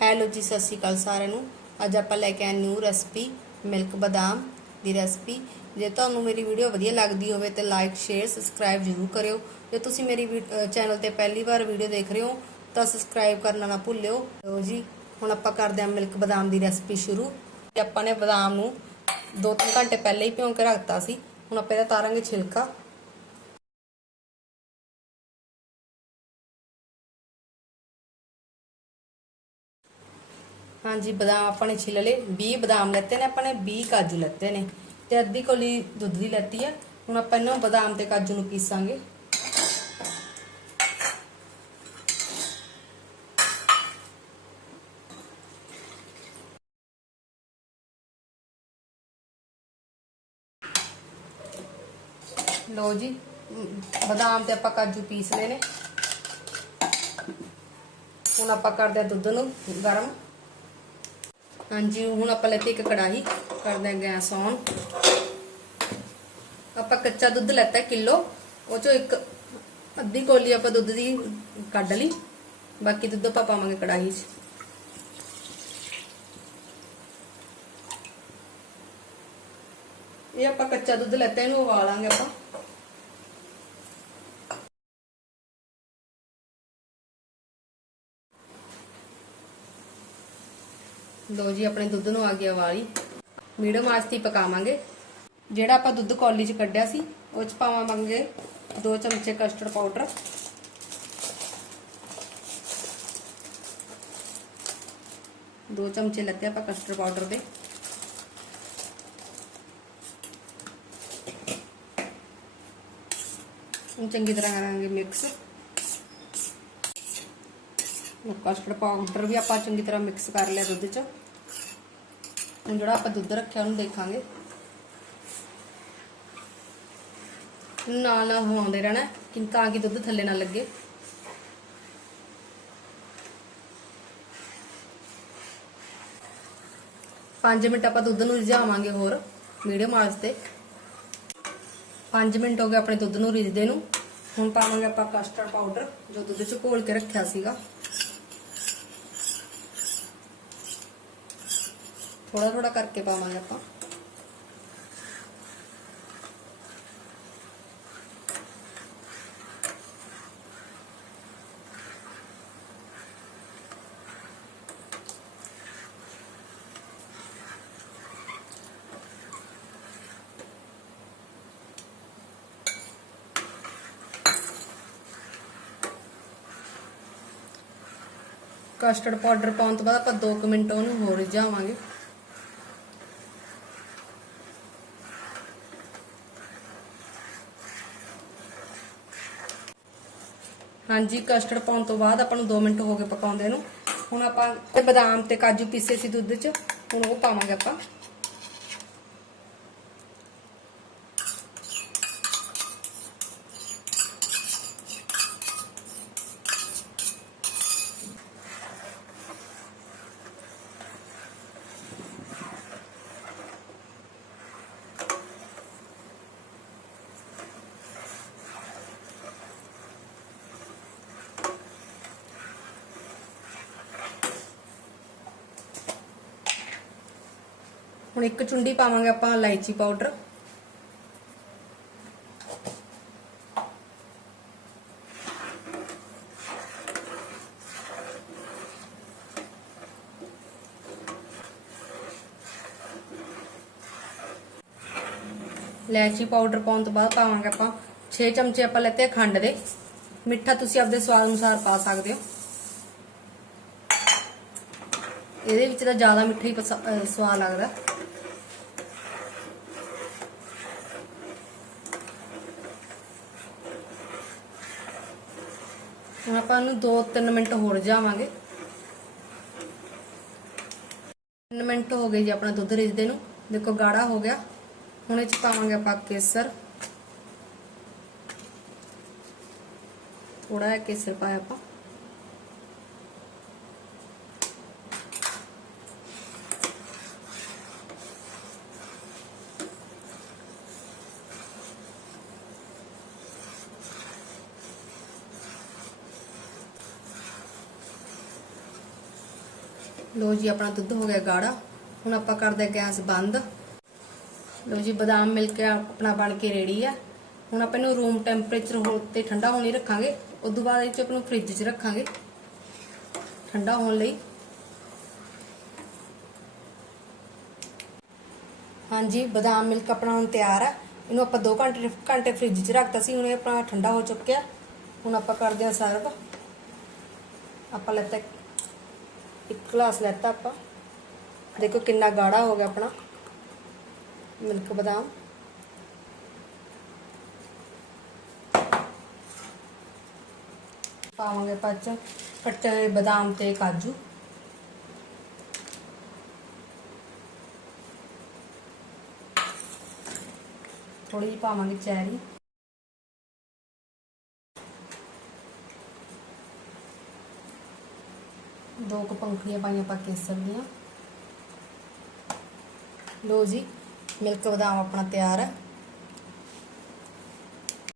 Hello ਜੀ, ਸਤਿ ਸ਼੍ਰੀ ਅਕਾਲ ਸਾਰਿਆਂ ਨੂੰ। ਅੱਜ ਆਪਾਂ ਲੈ ਕੇ ਆਏ ਨਿਊ ਰੈਸਪੀ ਮਿਲਕ ਬਦਾਮ ਦੀ ਰੈਸਪੀ ਜੇ ਤੁਹਾਨੂੰ ਮੇਰੀ ਵੀਡੀਓ ਵਧੀਆ ਲੱਗਦੀ ਹੋਵੇ ਤੇ ਲਾਈਕ ਸ਼ੇਅਰ ਸਬਸਕ੍ਰਾਈਬ ਜ਼ਰੂਰ ਕਰਿਓ। ਜੇ ਤੁਸੀਂ ਮੇਰੀ ਚੈਨਲ ਤੇ ਪਹਿਲੀ ਵਾਰ ਵੀਡੀਓ ਦੇਖ ਰਹੇ ਹੋ, ਤਾਂ ਸਬਸਕ੍ਰਾਈਬ ਕਰਨਾ ਨਾ ਭੁੱਲਿਓ। ਲਓ ਜੀ, ਹੁਣ ਆਪਾਂ ਕਰਦੇ ਹਾਂ ਮਿਲਕ ਬਦਾਮ ਦੀ ਰੈਸਪੀ ਸ਼ੁਰੂ। ਤੇ ਆਪਾਂ ਨੇ ਬਦਾਮ ਨੂੰ 2-3 ਘੰਟੇ ਪਹਿਲਾਂ ਹੀ ਭਿਉਂ ਕੇ ਰੱਖਤਾ ਸੀ। ਹੁਣ ਆਪਾਂ ਇਹਦਾ ਤਾਰਾਂਗੇ ਛਿਲਕਾ। ਹਾਂਜੀ, ਬਦਾਮ ਆਪਾਂ ਨੇ ਛਿਲ ਲਏ। 20 ਬਦਾਮ ਲੈਤੇ ਨੇ, ਆਪਾਂ ਨੇ 20 ਕਾਜੂ ਲੈਤੇ ਨੇ। ਤੇ ਅੱਧੀ ਕੋਲੀ ਦੁੱਧ ਦੀ ਲੈਤੀ ਆ। ਹੁਣ ਆਪਾਂ ਇਹਨਾਂ ਬਦਾਮ ਤੇ ਕਾਜੂ ਨੂੰ ਪੀਸਾਂਗੇ। ਲੋ ਜੀ, ਬਦਾਮ ਤੇ ਆਪਾਂ ਕਾਜੂ ਪੀਸ ਲਏ ਨੇ। ਹੁਣ ਆਪਾਂ ਕਰਦੇ ਆ ਦੁੱਧ ਨੂੰ ਗਰਮ। ਹਾਂਜੀ, ਹੁਣ ਆਪਾਂ ਲੈਤੀ ਇੱਕ ਕੜਾਹੀ। ਕਰਦੇ ਆ ਗੈਸ ਔਨ ਆਪਾਂ ਕੱਚਾ ਦੁੱਧ ਲੈਤਾ ਕਿਲੋ। ਉਹ ਚੋਂ ਇੱਕ ਅੱਧੀ ਕੋਲੀ ਆਪਾਂ ਦੁੱਧ ਦੀ ਕੱਢ ਲਈ। ਬਾਕੀ ਦੁੱਧ ਆਪਾਂ ਪਾਵਾਂਗੇ ਕੜਾਹੀ 'ਚ। ਇਹ ਆਪਾਂ ਕੱਚਾ ਦੁੱਧ ਲੈਤਾ, ਇਹਨੂੰ ਉਬਾਲਾਂਗੇ ਆਪਾਂ। ਲੋ ਜੀ, ਆਪਣੇ ਦੁੱਧ ਨੂੰ ਆ ਗਿਆ ਵਾਲੀ। ਮੀਡੀਅਮ ਆਂਚ ਤੇ ਪਕਾਵਾਂਗੇ। ਜਿਹੜਾ ਆਪਾਂ ਦੁੱਧ ਕੌਲੀ ਚ ਕੱਢਿਆ ਸੀ, ਉਹ ਚ ਪਾਵਾਂਗੇ 2 ਚਮਚੇ ਕਸਟਰਡ ਪਾਊਡਰ ਦੋ ਚਮਚੇ ਲੱਤੇ ਆਪਾਂ ਕਸਟਰਡ ਪਾਊਡਰ ਦੇ। ਚੰਗੀ ਤਰ੍ਹਾਂ ਕਰਾਂਗੇ ਮਿਕਸ ਕਸਟਰਡ ਪਾਊਡਰ ਵੀ ਆਪਾਂ ਚੰਗੀ ਤਰ੍ਹਾਂ ਮਿਕਸ ਕਰ ਲਿਆ ਦੁੱਧ 'ਚ। ਹੁਣ ਜਿਹੜਾ ਆਪਾਂ ਦੁੱਧ ਰੱਖਿਆ ਉਹਨੂੰ ਦੇਖਾਂਗੇ। ਨਾਲ ਨਾਲ ਹਵਾਉਂਦੇ ਰਹਿਣਾ ਕਿ ਤਾਂ ਕਿ ਦੁੱਧ ਥੱਲੇ ਨਾ ਲੱਗੇ। ਪੰਜ ਮਿੰਟ ਆਪਾਂ ਦੁੱਧ ਨੂੰ ਰਿਝਾਵਾਂਗੇ ਹੋਰ ਮੀਡੀਅਮ ਆਂਚ ਤੇ। 5 ਮਿੰਟ ਹੋ ਗਏ ਆਪਣੇ ਦੁੱਧ ਨੂੰ ਰਿਝਦੇ ਨੂੰ। ਹੁਣ ਪਾਵਾਂਗੇ ਆਪਾਂ ਕਸਟਰਡ ਪਾਊਡਰ ਜੋ ਦੁੱਧ 'ਚ ਘੋਲ ਕੇ ਰੱਖਿਆ ਸੀਗਾ। ਥੋੜਾ ਥੋੜਾ ਕਰਕੇ ਪਾਵਾਂਗੇ ਆਪਾਂ। ਕਸਟਰਡ ਪਾਊਡਰ ਪਾਉਣ ਤੋਂ ਬਾਅਦ ਆਪਾਂ 2 ਮਿੰਟ ਉਹਨੂੰ ਹੋਰ ਰਿਝਾਵਾਂਗੇ ਹਾਂਜੀ ਕਸਟਰਡ ਪਾਉਣ ਤੋਂ ਬਾਅਦ ਆਪਾਂ ਨੂੰ 2 ਮਿੰਟ ਹੋ ਗਏ ਪਕਾਉਂਦੇ ਨੂੰ। ਹੁਣ ਆਪਾਂ ਤੇ ਬਦਾਮ ਤੇ ਕਾਜੂ ਪੀਸੇ ਸੀ ਦੁੱਧ 'ਚ, ਹੁਣ ਉਹ ਪਾਵਾਂਗੇ ਆਪਾਂ। ਹੁਣ ਇੱਕ ਚੁੰਡੀ ਪਾਵਾਂਗੇ ਆਪਾਂ ਇਲਾਇਚੀ ਪਾਊਡਰ। ਇਲਾਇਚੀ ਪਾਊਡਰ ਪਾਉਣ ਤੋਂ ਬਾਅਦ ਪਾਵਾਂਗੇ ਆਪਾਂ 6 ਚਮਚੇ ਆਪਾਂ ਲੈਤੇ ਖੰਡ ਦੇ। ਮਿੱਠਾ ਤੁਸੀਂ ਆਪਦੇ ਸਵਾਦ ਅਨੁਸਾਰ ਪਾ ਸਕਦੇ ਹੋ। ਇਹਦੇ ਵਿੱਚ ਤਾਂ ਜ਼ਿਆਦਾ ਮਿੱਠਾ ਹੀ ਪਸੰ- ਸਵਾਦ ਲੱਗਦਾ। ਹੁਣ ਆਪਾਂ ਇਹਨੂੰ 2-3 ਮਿੰਟ ਹੋਰ ਜਾਵਾਂਗੇ। 3 ਮਿੰਟ ਹੋ ਗਏ ਜੀ ਆਪਣਾ ਦੁੱਧ ਰਿੱਝਦੇ ਨੂੰ। ਦੇਖੋ ਗਾੜਾ ਹੋ ਗਿਆ। ਹੁਣ ਇਹ ਚ ਪਾਵਾਂਗੇ ਆਪਾਂ ਕੇਸਰ। ਥੋੜਾ ਜਿਹਾ ਕੇਸਰ ਪਾਇਆ ਆਪਾਂ। ਲੋ ਜੀ, ਆਪਣਾ ਦੁੱਧ ਹੋ ਗਿਆ ਗਾੜਾ। ਹੁਣ ਆਪਾਂ ਕਰਦੇ ਗੈਸ ਬੰਦ। ਲੋ ਜੀ, ਬਦਾਮ ਮਿਲਕ ਆਪਣਾ ਬਣ ਕੇ ਰੈਡੀ ਆ। ਹੁਣ ਆਪਾਂ ਇਹਨੂੰ ਰੂਮ ਟੈਂਪਰੇਚਰ ਹੋਣ ਤੇ ਠੰਡਾ ਹੋਣ ਲਈ ਰੱਖਾਂਗੇ। ਉਸ ਤੋਂ ਬਾਅਦ ਇਹ ਚ ਆਪਾਂ ਨੂੰ ਫ੍ਰਿਜ 'ਚ ਰੱਖਾਂਗੇ। ਠੰਡਾ ਹੋਣ ਲਈ। ਹਾਂਜੀ, ਬਦਾਮ ਮਿਲਕ ਆਪਣਾ ਹੁਣ ਤਿਆਰ ਆ। ਇਹਨੂੰ ਆਪਾਂ 2 ਘੰਟੇ ਘੰਟੇ ਫ੍ਰਿਜ 'ਚ ਰੱਖਤਾ ਸੀ, ਹੁਣ ਇਹ ਆਪਣਾ ਠੰਡਾ ਹੋ ਚੁੱਕਿਆ। ਹੁਣ ਆਪਾਂ ਕਰਦੇ ਹਾਂ ਸਰਵ। ਆਪਾਂ ਲੈਤਾ ਇੱਕ ਗਲਾਸ ਲੈਤਾ ਆਪਾਂ। ਦੇਖੋ ਕਿੰਨਾ ਗਾੜਾ ਹੋ ਗਿਆ ਆਪਣਾ। ਮਿਲਕ ਬਦਾਮ। ਪਾਵਾਂਗੇ ਪੱਚ ਕੱਟੇ ਹੋਏ ਬਦਾਮ ਤੇ ਕਾਜੂ। ਥੋੜੀ ਜਿਹੀ ਪਾਵਾਂਗੇ ਚੈਰੀ। ਦੋ ਕੁ ਪੰਖੜੀਆਂ ਪਾਈਆਂ ਆਪਾਂ ਕੇਸਰ ਦੀਆਂ। ਲੋ ਜੀ ਮਿਲਕ ਬਦਾਮ ਆਪਣਾ ਤਿਆਰ। ਹੈ